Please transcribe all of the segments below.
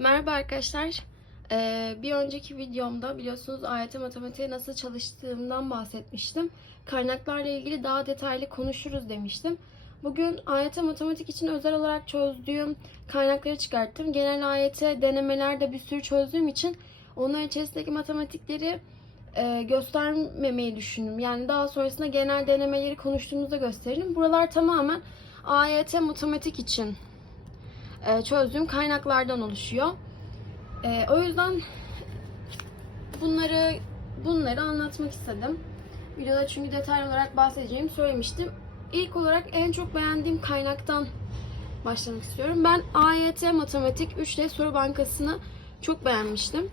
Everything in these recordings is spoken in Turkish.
Merhaba arkadaşlar. Ee, bir önceki videomda biliyorsunuz AYT matematiğe nasıl çalıştığımdan bahsetmiştim. Kaynaklarla ilgili daha detaylı konuşuruz demiştim. Bugün AYT matematik için özel olarak çözdüğüm kaynakları çıkarttım. Genel AYT denemelerde bir sürü çözdüğüm için onlar içerisindeki matematikleri e, göstermemeyi düşündüm. Yani daha sonrasında genel denemeleri konuştuğumuzda gösteririm. Buralar tamamen AYT matematik için e, çözdüğüm kaynaklardan oluşuyor. E, o yüzden bunları bunları anlatmak istedim. Videoda çünkü detaylı olarak bahsedeceğimi söylemiştim. İlk olarak en çok beğendiğim kaynaktan başlamak istiyorum. Ben AYT Matematik 3D Soru Bankası'nı çok beğenmiştim.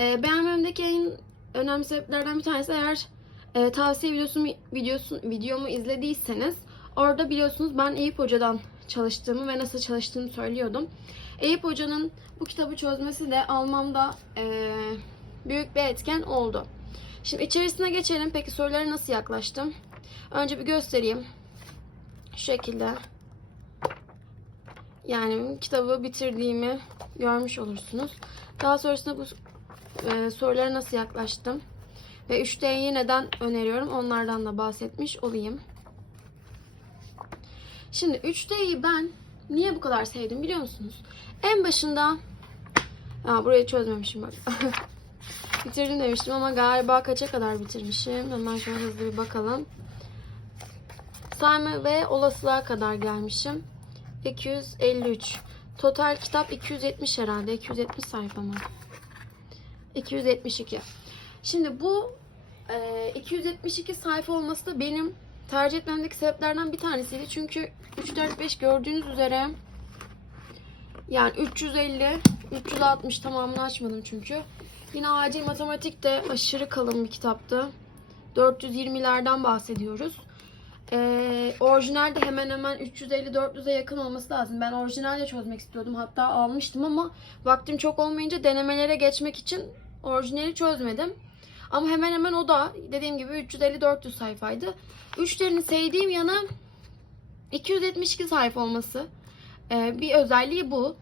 E, beğenmemdeki en önemli sebeplerden bir tanesi eğer e, tavsiye videosu, videosu, videomu izlediyseniz orada biliyorsunuz ben Eyüp Hoca'dan çalıştığımı ve nasıl çalıştığımı söylüyordum. Eyüp Hoca'nın bu kitabı çözmesi de almamda e, büyük bir etken oldu. Şimdi içerisine geçelim. Peki sorulara nasıl yaklaştım? Önce bir göstereyim. Şu şekilde. Yani kitabı bitirdiğimi görmüş olursunuz. Daha sonrasında bu e, sorulara nasıl yaklaştım? Ve 3D'yi neden öneriyorum? Onlardan da bahsetmiş olayım. Şimdi 3D'yi ben niye bu kadar sevdim biliyor musunuz? En başında Aa, burayı çözmemişim bak. Bitirdim demiştim ama galiba kaça kadar bitirmişim? Hemen şöyle hızlı bir bakalım. Sayma ve olasılığa kadar gelmişim. 253. Total kitap 270 herhalde. 270 sayfa mı? 272. Şimdi bu e, 272 sayfa olması da benim tercih etmemdeki sebeplerden bir tanesiydi. Çünkü 3, 4, 5 gördüğünüz üzere yani 350, 360 tamamını açmadım çünkü. Yine acil matematik de aşırı kalın bir kitaptı. 420'lerden bahsediyoruz. Ee, orijinalde hemen hemen 350-400'e yakın olması lazım. Ben orijinalde çözmek istiyordum. Hatta almıştım ama vaktim çok olmayınca denemelere geçmek için orijinali çözmedim. Ama hemen hemen o da dediğim gibi 350-400 sayfaydı. Üçlerini sevdiğim yanı 272 sayfa olması. Ee, bir özelliği bu.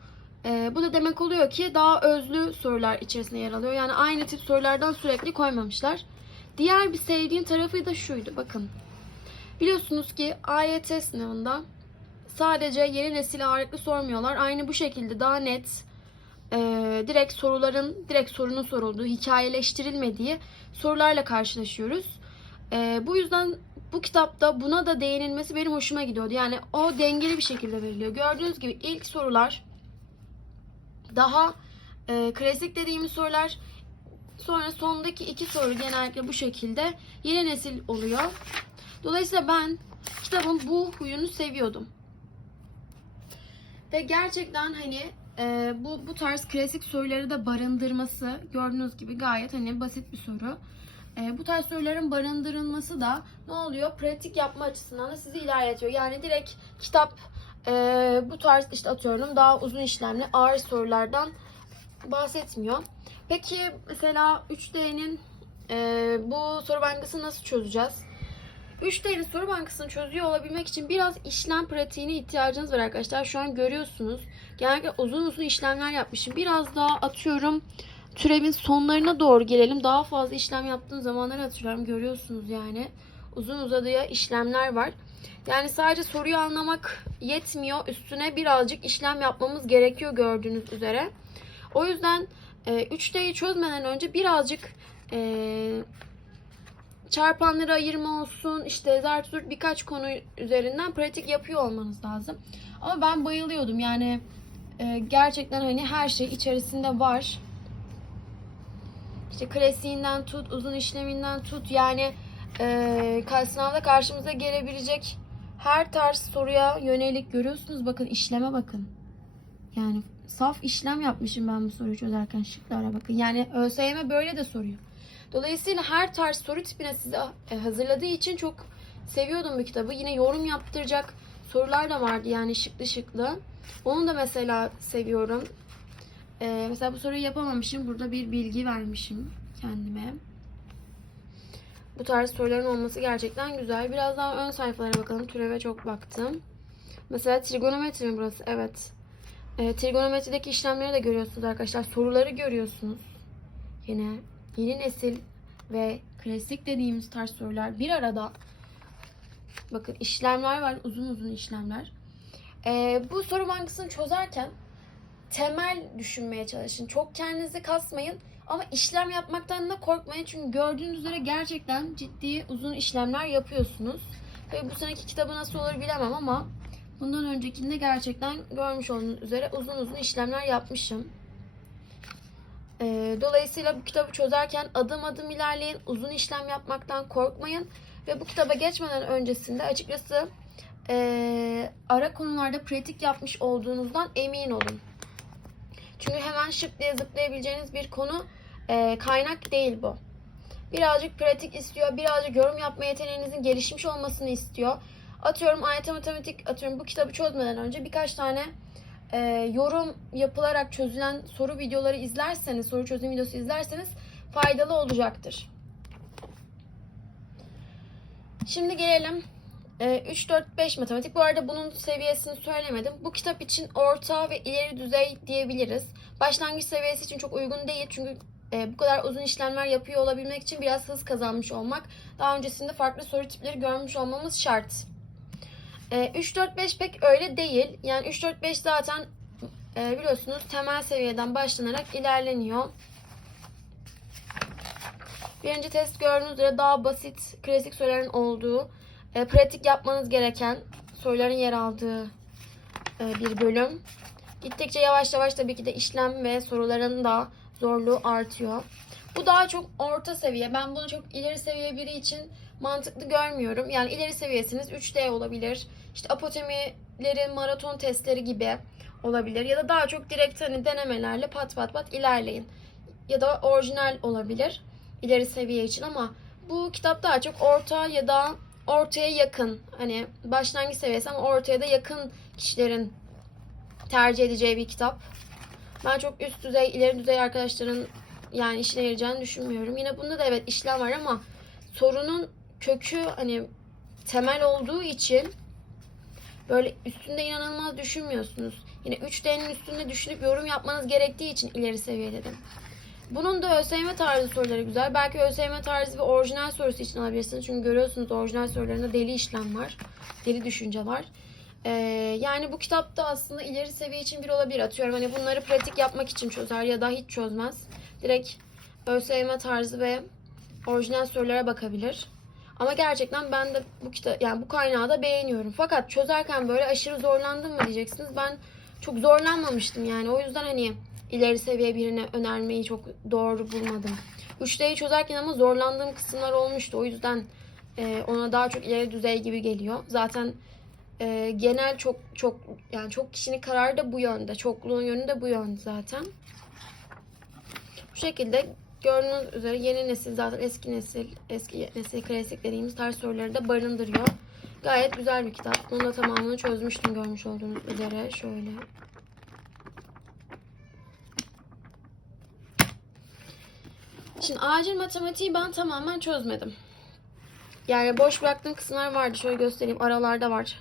Ee, bu da demek oluyor ki daha özlü sorular içerisinde yer alıyor. Yani aynı tip sorulardan sürekli koymamışlar. Diğer bir sevdiğim tarafı da şuydu. Bakın. Biliyorsunuz ki AYT sınavında sadece yeni nesil ağırlıklı sormuyorlar. Aynı bu şekilde daha net e, direkt soruların direkt sorunun sorulduğu, hikayeleştirilmediği sorularla karşılaşıyoruz. E, bu yüzden bu kitapta buna da değinilmesi benim hoşuma gidiyordu. Yani o dengeli bir şekilde veriliyor. Gördüğünüz gibi ilk sorular daha e, klasik dediğimiz sorular. Sonra sondaki iki soru genellikle bu şekilde yeni nesil oluyor. Dolayısıyla ben kitabın bu huyunu seviyordum. Ve gerçekten hani e, bu bu tarz klasik soruları da barındırması gördüğünüz gibi gayet hani basit bir soru. E, bu tarz soruların barındırılması da ne oluyor? Pratik yapma açısından da sizi ilerletiyor. Yani direkt kitap e, bu tarz işte atıyorum daha uzun işlemli ağır sorulardan bahsetmiyor. Peki mesela 3D'nin e, bu soru bankasını nasıl çözeceğiz? 3D'nin soru bankasını çözüyor olabilmek için biraz işlem pratiğine ihtiyacınız var arkadaşlar. Şu an görüyorsunuz. Genellikle uzun uzun işlemler yapmışım. Biraz daha atıyorum türevin sonlarına doğru gelelim. Daha fazla işlem yaptığım zamanları hatırlıyorum. Görüyorsunuz yani. Uzun uzadıya işlemler var. Yani sadece soruyu anlamak yetmiyor. Üstüne birazcık işlem yapmamız gerekiyor gördüğünüz üzere. O yüzden e, 3D'yi çözmeden önce birazcık e, çarpanları ayırma olsun, işte zart zurt birkaç konu üzerinden pratik yapıyor olmanız lazım. Ama ben bayılıyordum yani e, gerçekten hani her şey içerisinde var. İşte klasiğinden tut, uzun işleminden tut yani e, sınavda karşımıza gelebilecek her tarz soruya yönelik görüyorsunuz. Bakın işleme bakın. Yani saf işlem yapmışım ben bu soruyu çözerken şıklara bakın. Yani ÖSYM böyle de soruyor. Dolayısıyla her tarz soru tipine size e, hazırladığı için çok seviyordum bu kitabı. Yine yorum yaptıracak sorular da vardı yani şıklı şıklı. Onu da mesela seviyorum. Ee, mesela bu soruyu yapamamışım. Burada bir bilgi vermişim kendime. Bu tarz soruların olması gerçekten güzel. Biraz daha ön sayfalara bakalım. Türeve çok baktım. Mesela trigonometri mi burası? Evet. E, trigonometrideki işlemleri de görüyorsunuz arkadaşlar. Soruları görüyorsunuz. Yine yeni nesil ve klasik dediğimiz tarz sorular bir arada. Bakın işlemler var. Uzun uzun işlemler. E, bu soru bankasını çözerken temel düşünmeye çalışın. Çok kendinizi kasmayın. Ama işlem yapmaktan da korkmayın. Çünkü gördüğünüz üzere gerçekten ciddi uzun işlemler yapıyorsunuz. Ve bu seneki kitabı nasıl olur bilemem ama bundan öncekinde gerçekten görmüş olduğunuz üzere uzun uzun işlemler yapmışım. Ee, dolayısıyla bu kitabı çözerken adım adım ilerleyin. Uzun işlem yapmaktan korkmayın. Ve bu kitaba geçmeden öncesinde açıkçası ee, ara konularda pratik yapmış olduğunuzdan emin olun. Çünkü hemen şıp diye zıplayabileceğiniz bir konu e, kaynak değil bu. Birazcık pratik istiyor, birazcık yorum yapma yeteneğinizin gelişmiş olmasını istiyor. Atıyorum AYT matematik, atıyorum bu kitabı çözmeden önce birkaç tane e, yorum yapılarak çözülen soru videoları izlerseniz, soru çözüm videosu izlerseniz faydalı olacaktır. Şimdi gelelim e, 3, 4, 5 matematik. Bu arada bunun seviyesini söylemedim. Bu kitap için orta ve ileri düzey diyebiliriz. Başlangıç seviyesi için çok uygun değil. Çünkü e, bu kadar uzun işlemler yapıyor olabilmek için biraz hız kazanmış olmak. Daha öncesinde farklı soru tipleri görmüş olmamız şart. E, 3, 4, 5 pek öyle değil. Yani 3, 4, 5 zaten e, biliyorsunuz temel seviyeden başlanarak ilerleniyor. Birinci test gördüğünüz üzere daha basit klasik soruların olduğu, e, pratik yapmanız gereken soruların yer aldığı e, bir bölüm. Gittikçe yavaş yavaş tabii ki de işlem ve soruların da zorluğu artıyor. Bu daha çok orta seviye. Ben bunu çok ileri seviye biri için mantıklı görmüyorum. Yani ileri seviyesiniz 3D olabilir. İşte apotemilerin maraton testleri gibi olabilir. Ya da daha çok direkt hani denemelerle pat pat pat ilerleyin. Ya da orijinal olabilir ileri seviye için ama bu kitap daha çok orta ya da ortaya yakın. Hani başlangıç seviyesi ama ortaya da yakın kişilerin tercih edeceği bir kitap. Ben çok üst düzey, ileri düzey arkadaşların yani işine yarayacağını düşünmüyorum. Yine bunda da evet işlem var ama sorunun kökü hani temel olduğu için böyle üstünde inanılmaz düşünmüyorsunuz. Yine 3D'nin üstünde düşünüp yorum yapmanız gerektiği için ileri seviye dedim. Bunun da ÖSYM tarzı soruları güzel. Belki ÖSYM tarzı bir orijinal sorusu için alabilirsiniz. Çünkü görüyorsunuz orijinal sorularında deli işlem var. Deli düşünce var. Ee, yani bu kitapta aslında ileri seviye için bir olabilir. Atıyorum hani bunları pratik yapmak için çözer ya da hiç çözmez. Direkt ÖSYM tarzı ve orijinal sorulara bakabilir. Ama gerçekten ben de bu kitap yani bu kaynağı da beğeniyorum. Fakat çözerken böyle aşırı zorlandım mı diyeceksiniz. Ben çok zorlanmamıştım yani. O yüzden hani ileri seviye birine önermeyi çok doğru bulmadım. 3D'yi çözerken ama zorlandığım kısımlar olmuştu. O yüzden e, ona daha çok ileri düzey gibi geliyor. Zaten e, genel çok çok yani çok kişinin kararı da bu yönde. Çokluğun yönü de bu yönde zaten. Bu şekilde gördüğünüz üzere yeni nesil zaten eski nesil, eski nesil klasik dediğimiz tarz soruları da barındırıyor. Gayet güzel bir kitap. Bunu da tamamını çözmüştüm görmüş olduğunuz üzere. Şöyle. Şimdi acil matematiği ben tamamen çözmedim. Yani boş bıraktığım kısımlar vardı. Şöyle göstereyim. Aralarda var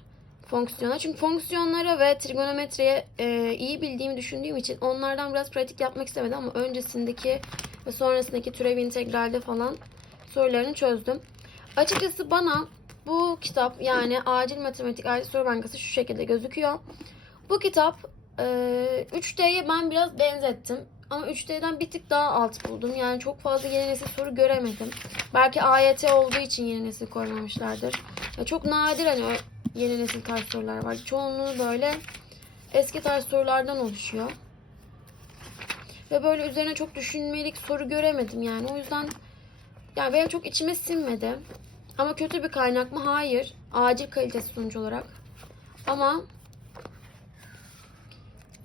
fonksiyonlar. Çünkü fonksiyonlara ve trigonometriye e, iyi bildiğimi düşündüğüm için onlardan biraz pratik yapmak istemedim ama öncesindeki ve sonrasındaki türev integralde falan sorularını çözdüm. Açıkçası bana bu kitap yani Acil Matematik Acil Soru Bankası şu şekilde gözüküyor. Bu kitap e, 3D'ye ben biraz benzettim. Ama 3D'den bir tık daha alt buldum. Yani çok fazla yeni nesil soru göremedim. Belki AYT olduğu için yeni nesil koymamışlardır. Ya çok nadir hani yeni nesil tarz sorular var. Çoğunluğu böyle eski tarz sorulardan oluşuyor. Ve böyle üzerine çok düşünmelik soru göremedim yani. O yüzden yani benim çok içime sinmedi. Ama kötü bir kaynak mı? Hayır. Acil kalitesi sonuç olarak. Ama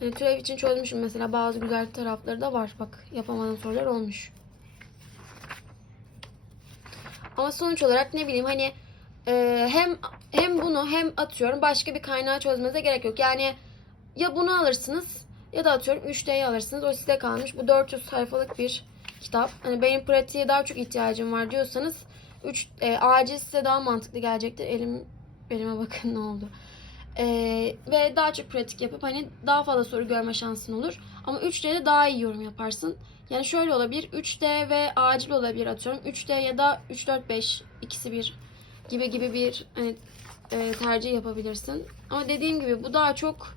yani türev için çözmüşüm mesela. Bazı güzel tarafları da var. Bak yapamadığım sorular olmuş. Ama sonuç olarak ne bileyim hani e, hem hem bunu hem atıyorum başka bir kaynağı çözmenize gerek yok. Yani ya bunu alırsınız ya da atıyorum 3D'yi alırsınız. O size kalmış. Bu 400 sayfalık bir kitap. Hani benim pratiğe daha çok ihtiyacım var diyorsanız 3 e, acil size daha mantıklı gelecektir. Elim elime bakın ne oldu. Ee, ve daha çok pratik yapıp hani daha fazla soru görme şansın olur. Ama 3D'de daha iyi yorum yaparsın. Yani şöyle olabilir. 3D ve acil olabilir atıyorum. 3D ya da 3 4 5 ikisi bir gibi gibi bir hani e, tercih yapabilirsin. Ama dediğim gibi bu daha çok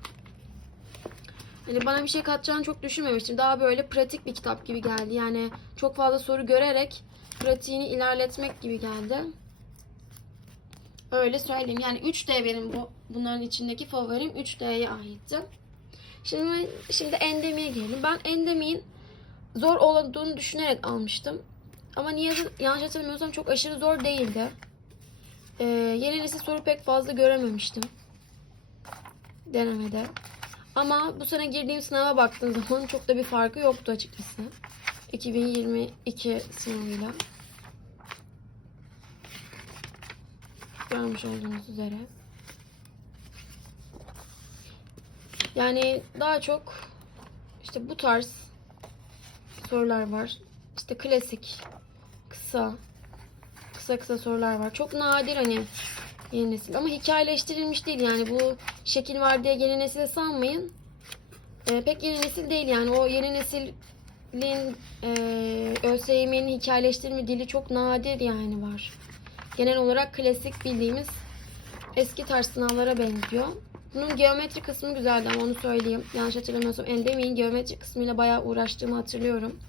hani bana bir şey katacağını çok düşünmemiştim. Daha böyle pratik bir kitap gibi geldi. Yani çok fazla soru görerek pratiğini ilerletmek gibi geldi. Öyle söyleyeyim. Yani 3D benim bu bunların içindeki favorim 3D'ye aitti. Şimdi şimdi endemiye gelelim. Ben endemiğin zor olduğunu düşünerek almıştım. Ama niye yanlış hatırlamıyorsam çok aşırı zor değildi. Ee, yeni nesil soru pek fazla görememiştim. Denemede. Ama bu sene girdiğim sınava baktığım zaman çok da bir farkı yoktu açıkçası. 2022 sınavıyla. Görmüş olduğunuz üzere. Yani daha çok işte bu tarz sorular var. İşte klasik, kısa, kısa kısa sorular var. Çok nadir hani yeni nesil ama hikayeleştirilmiş değil yani bu şekil var diye yeni nesil sanmayın. Ee, pek yeni nesil değil yani o yeni neslin e, ÖSYM'nin hikayeleştirme dili çok nadir yani var. Genel olarak klasik bildiğimiz eski tarz sınavlara benziyor. Bunun geometri kısmı güzeldi ama onu söyleyeyim. Yanlış hatırlamıyorsam Endemi'nin geometri kısmıyla bayağı uğraştığımı hatırlıyorum.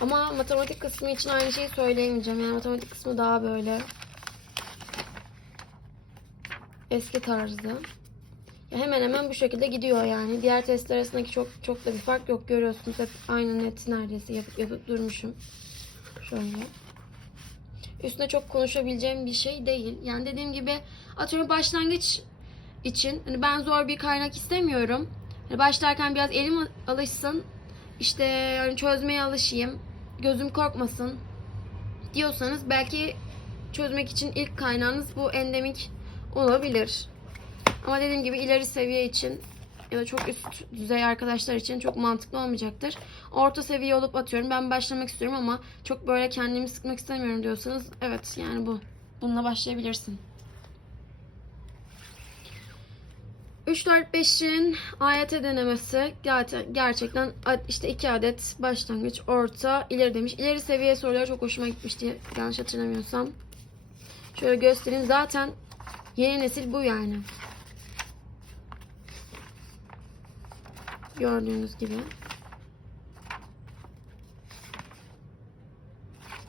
Ama matematik kısmı için aynı şeyi söyleyemeyeceğim. Yani matematik kısmı daha böyle eski tarzda. Hemen hemen bu şekilde gidiyor yani. Diğer testler arasındaki çok çok da bir fark yok. Görüyorsunuz hep aynı net neredeyse yapıp yapıp durmuşum. Şöyle. Üstüne çok konuşabileceğim bir şey değil. Yani dediğim gibi atıyorum başlangıç için hani ben zor bir kaynak istemiyorum. Hani başlarken biraz elim alışsın. İşte yani çözmeye alışayım. Gözüm korkmasın diyorsanız belki çözmek için ilk kaynağınız bu endemik olabilir. Ama dediğim gibi ileri seviye için ya da çok üst düzey arkadaşlar için çok mantıklı olmayacaktır. Orta seviye olup atıyorum. Ben başlamak istiyorum ama çok böyle kendimi sıkmak istemiyorum diyorsanız evet yani bu. Bununla başlayabilirsin. 3-4-5'in AYT denemesi gerçekten, işte 2 adet başlangıç, orta, ileri demiş. İleri seviye soruları çok hoşuma gitmişti yanlış hatırlamıyorsam. Şöyle göstereyim. Zaten yeni nesil bu yani. Gördüğünüz gibi.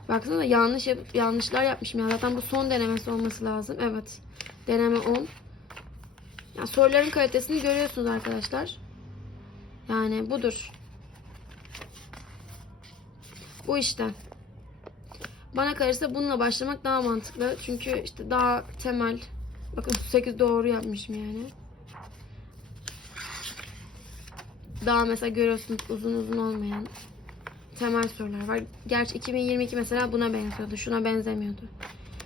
Baksana yanlış yap yanlışlar yapmışım ya. Zaten bu son denemesi olması lazım. Evet. Deneme 10. Yani soruların kalitesini görüyorsunuz arkadaşlar. Yani budur. Bu işte. Bana kalırsa bununla başlamak daha mantıklı. Çünkü işte daha temel. Bakın 8 doğru yapmışım yani. Daha mesela görüyorsunuz uzun uzun olmayan temel sorular var. Gerçi 2022 mesela buna benziyordu. Şuna benzemiyordu.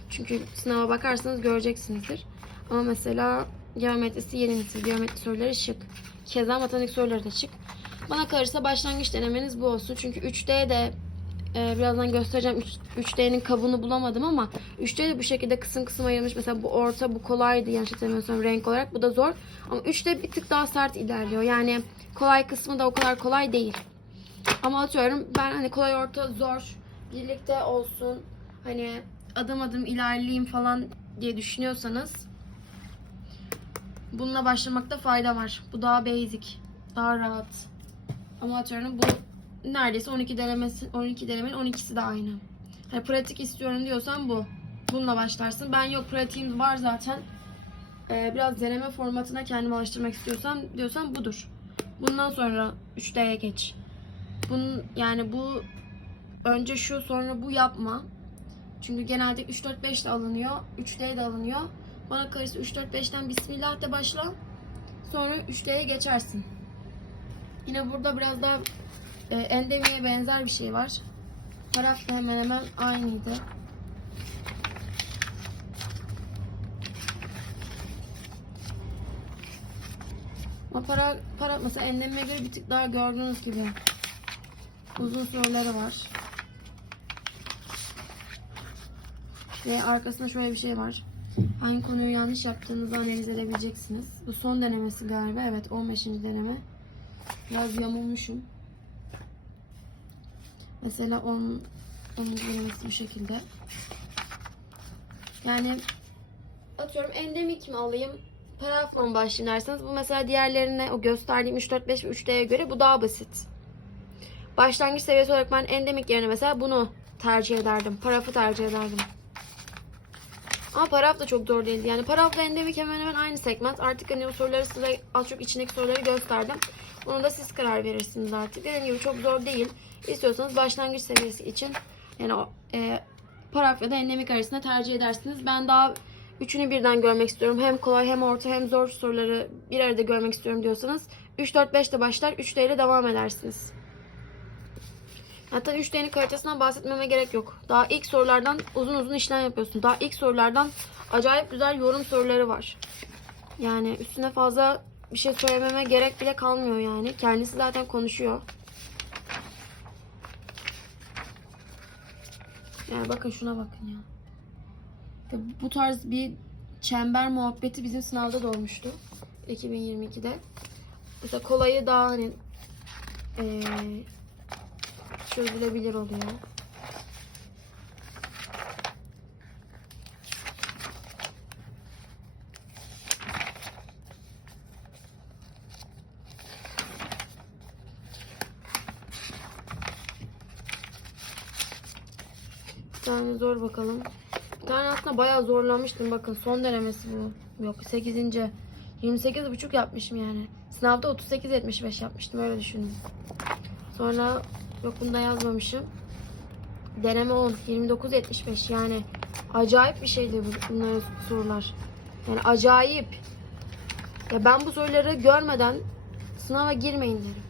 Çünkü sınava bakarsanız göreceksinizdir. Ama mesela geometrisi yeni nesil. Geometri soruları şık. Keza matematik soruları da şık. Bana kalırsa başlangıç denemeniz bu olsun. Çünkü 3D de e, birazdan göstereceğim. 3, 3D'nin kabını bulamadım ama 3D de bu şekilde kısım kısım ayrılmış. Mesela bu orta bu kolaydı yanlış hatırlamıyorsam renk olarak. Bu da zor. Ama 3D bir tık daha sert ilerliyor. Yani kolay kısmı da o kadar kolay değil. Ama atıyorum ben hani kolay orta zor birlikte olsun. Hani adım adım ilerleyeyim falan diye düşünüyorsanız bununla başlamakta fayda var. Bu daha basic. Daha rahat. Ama atıyorum bu neredeyse 12 denemesi 12 denemenin 12'si de aynı. Hani pratik istiyorum diyorsan bu. Bununla başlarsın. Ben yok pratiğim var zaten. Ee, biraz deneme formatına kendimi alıştırmak istiyorsam diyorsan budur. Bundan sonra 3D'ye geç. Bunun yani bu önce şu sonra bu yapma. Çünkü genelde 3 4 5 de alınıyor. 3D de alınıyor. Bana kalırsa 3 4 5'ten bismillah de başla. Sonra 3D'ye geçersin. Yine burada biraz daha e, endemiye benzer bir şey var. Taraf da hemen hemen aynıydı. Ama para, para mesela endemiye göre bir tık daha gördüğünüz gibi uzun soruları var. Ve arkasında şöyle bir şey var. Hangi konuyu yanlış yaptığınızı analiz edebileceksiniz. Bu son denemesi galiba. Evet 15. deneme. Biraz yamulmuşum. Mesela 10. 10. denemesi bu şekilde. Yani atıyorum endemik mi alayım? Parafla mı derseniz bu mesela diğerlerine o gösterdiğim 3, 4, 5 ve 3D'ye göre bu daha basit. Başlangıç seviyesi olarak ben endemik yerine mesela bunu tercih ederdim. Parafı tercih ederdim. Ama paraf da çok zor değildi. Yani parafla endemik hemen hemen aynı segment. Artık hani o soruları size az çok içindeki soruları gösterdim. Onu da siz karar verirsiniz artık. Dediğim gibi çok zor değil. İstiyorsanız başlangıç seviyesi için yani o e, paraf ya da endemik arasında tercih edersiniz. Ben daha üçünü birden görmek istiyorum. Hem kolay hem orta hem zor soruları bir arada görmek istiyorum diyorsanız 3 4 5 de başlar 3 ile devam edersiniz. Hatta 3D'nin kalitesinden bahsetmeme gerek yok. Daha ilk sorulardan uzun uzun işlem yapıyorsun. Daha ilk sorulardan acayip güzel yorum soruları var. Yani üstüne fazla bir şey söylememe gerek bile kalmıyor yani. Kendisi zaten konuşuyor. Yani bakın şuna bakın ya. İşte bu tarz bir çember muhabbeti bizim sınavda da olmuştu. 2022'de. Mesela kolayı daha hani eee çözülebilir oluyor. Bir tane zor bakalım. Bir tane aslında bayağı zorlanmıştım. Bakın son denemesi bu. Yok 8. 28 buçuk yapmışım yani. Sınavda 38 75 yapmıştım öyle düşünün. Sonra yok bunu da yazmamışım. Deneme 10 29 75 yani acayip bir şeydi bu- bunların sorular. Yani acayip. Ya ben bu soruları görmeden sınava girmeyin derim.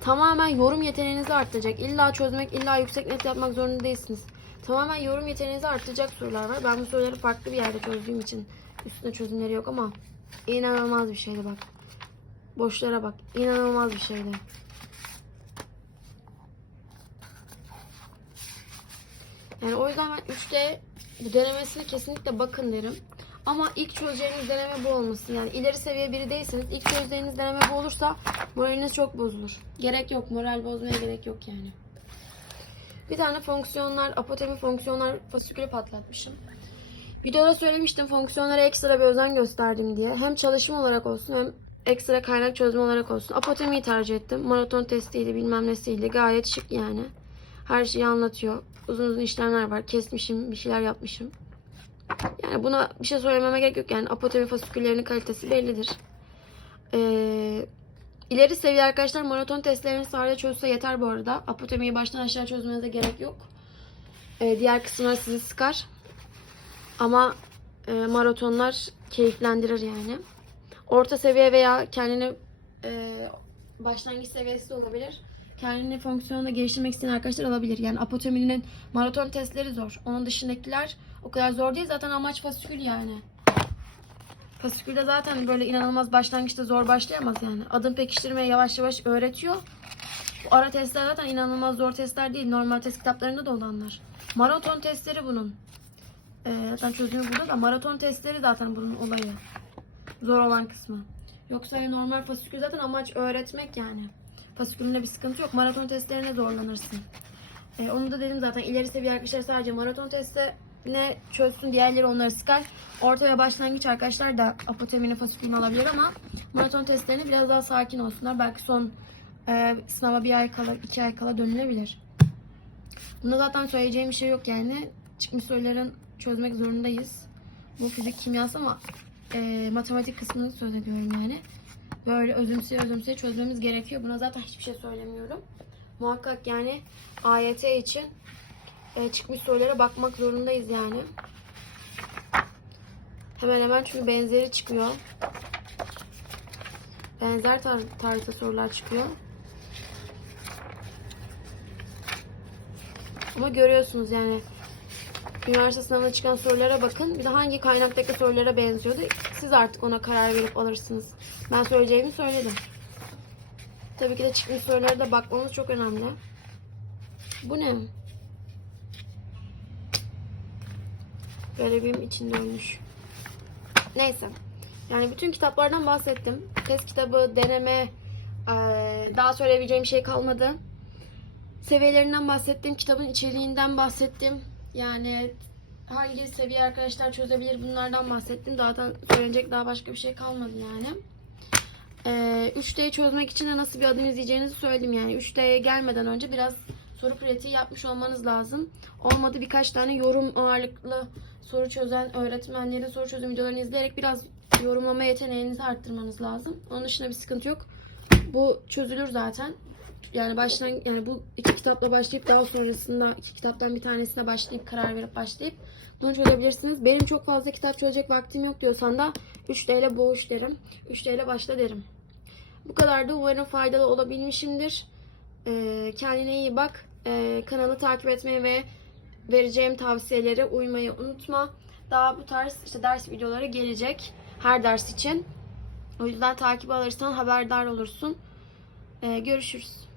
Tamamen yorum yeteneğinizi arttıracak. İlla çözmek, illa yüksek net yapmak zorunda değilsiniz. Tamamen yorum yeteneğinizi arttıracak sorular var. Ben bu soruları farklı bir yerde çözdüğüm için üstüne çözümleri yok ama inanılmaz bir şeydi bak. Boşlara bak. İnanılmaz bir şeydi. Yani o yüzden ben 3D bu denemesine kesinlikle bakın derim. Ama ilk çözeceğiniz deneme bu olmasın. Yani ileri seviye biri değilseniz ilk çözeceğiniz deneme bu olursa moraliniz çok bozulur. Gerek yok. Moral bozmaya gerek yok yani. Bir tane fonksiyonlar, apotemi fonksiyonlar fasikülü patlatmışım. Videoda söylemiştim fonksiyonlara ekstra bir özen gösterdim diye. Hem çalışma olarak olsun hem ekstra kaynak çözme olarak olsun. Apotemiyi tercih ettim. Maraton testiydi bilmem nesiydi. Gayet şık yani. Her şeyi anlatıyor. Uzun uzun işlemler var. Kesmişim, bir şeyler yapmışım. Yani buna bir şey söylememe gerek yok. Yani apotemi fasiküllerinin kalitesi bellidir. Ee, ileri seviye arkadaşlar maraton testlerini sadece çözse yeter bu arada. Apotemiyi baştan aşağı çözmenize gerek yok. Ee, diğer kısımlar sizi sıkar. Ama e, maratonlar keyiflendirir yani. Orta seviye veya kendini e, başlangıç seviyesi de olabilir. Kendini fonksiyonda geliştirmek isteyen arkadaşlar alabilir. Yani apoteminin maraton testleri zor. Onun dışındakiler o kadar zor değil. Zaten amaç fasikül yani. Fasikülde zaten böyle inanılmaz başlangıçta zor başlayamaz yani. Adım pekiştirmeye yavaş yavaş öğretiyor. Bu ara testler zaten inanılmaz zor testler değil. Normal test kitaplarında da olanlar. Maraton testleri bunun. Ee, zaten çözümü burada da maraton testleri zaten bunun olayı. Zor olan kısmı. Yoksa hani normal fasikül zaten amaç öğretmek yani. Fasikülünde bir sıkıntı yok. Maraton testlerine zorlanırsın. Ee, onu da dedim zaten ileri seviye arkadaşlar sadece maraton testi ne çözsün diğerleri onları sıkar. Orta ve başlangıç arkadaşlar da apotemini fasikülünü alabilir ama maraton testlerini biraz daha sakin olsunlar. Belki son e, sınava bir ay kala, iki ay kala dönülebilir. Bunda zaten söyleyeceğim bir şey yok yani. Çıkmış soruların çözmek zorundayız. Bu fizik kimyası ama e, matematik kısmını söz ediyorum yani. Böyle özümseye özümseye çözmemiz gerekiyor. Buna zaten hiçbir şey söylemiyorum. Muhakkak yani AYT için e, çıkmış sorulara bakmak zorundayız yani. Hemen hemen çünkü benzeri çıkıyor. Benzer tar tarzda sorular çıkıyor. Ama görüyorsunuz yani üniversite sınavına çıkan sorulara bakın. Bir de hangi kaynaktaki sorulara benziyordu. Siz artık ona karar verip alırsınız. Ben söyleyeceğimi söyledim. Tabii ki de çıkmış sorulara da bakmamız çok önemli. Bu ne? Garibim içinde ölmüş. Neyse. Yani bütün kitaplardan bahsettim. Test kitabı, deneme, daha söyleyebileceğim şey kalmadı. Seviyelerinden bahsettim. Kitabın içeriğinden bahsettim. Yani hangi seviye arkadaşlar çözebilir bunlardan bahsettim. Zaten söylenecek daha başka bir şey kalmadı yani. Ee, 3D'yi çözmek için de nasıl bir adım izleyeceğinizi söyledim yani. 3D'ye gelmeden önce biraz soru pratiği yapmış olmanız lazım. Olmadı birkaç tane yorum ağırlıklı soru çözen öğretmenlerin soru çözüm videolarını izleyerek biraz yorumlama yeteneğinizi arttırmanız lazım. Onun dışında bir sıkıntı yok. Bu çözülür zaten. Yani baştan yani bu iki kitapla başlayıp daha sonrasında iki kitaptan bir tanesine başlayıp karar verip başlayıp bunu çözebilirsiniz. Benim çok fazla kitap çözecek vaktim yok diyorsan da 3D ile boğuş derim. 3D ile başla derim. Bu kadar da umarım faydalı olabilmişimdir. Ee, kendine iyi bak. Ee, kanalı takip etmeyi ve vereceğim tavsiyelere uymayı unutma. Daha bu tarz işte ders videoları gelecek her ders için. O yüzden takip alırsan haberdar olursun. Ee, görüşürüz.